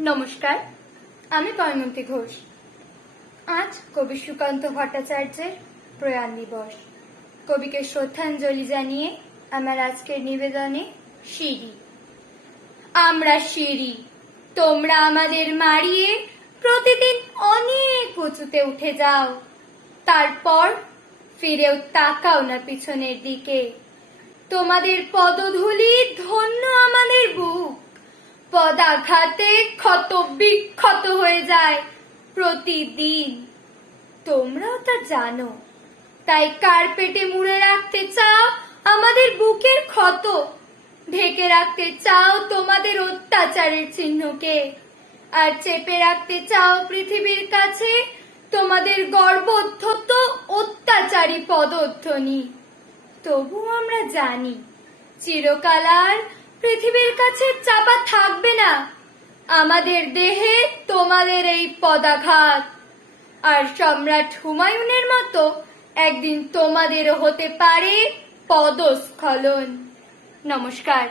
নমস্কার, আমি পয়মন্তী ঘোষ। আজ কবি সুকান্ত ভট্টাচার্যের প্রয়াণ দিবস। কবিকে শ্রদ্ধাঞ্জলি জানিয়ে আমার আজকের নিবেদনে সিঁড়ি। আমরা সিঁড়ি, তোমরা আমাদের মারিয়ে প্রতিদিন অনেক উঁচুতে উঠে যাও। তারপর ফিরেও তাকাও না পিছনের দিকে। তোমাদের পদধূলি পদাঘাতে ক্ষত বিক্ষত হয়ে যায় প্রতিদিন। তোমরাও তা জানো। তাই কার্পেটে মুড়ে রাখতে চাও আমাদের বুকের ক্ষত। ঢেকে রাখতে চাও তোমাদের অত্যাচারের চিহ্নকে। আর চেপে রাখতে চাও পৃথিবীর কাছে তোমাদের গর্বোদ্ধত অত্যাচারী পদধ্বনি। তবু আমরা জানি, চিরকাল আর পৃথিবীর কাছে আমাদের দেহে তোমাদের এই পদাঘাত। আর সম্রাট হুমায়ুনের মতো একদিন তোমাদেরও হতে পারে পদস্খলন। নমস্কার।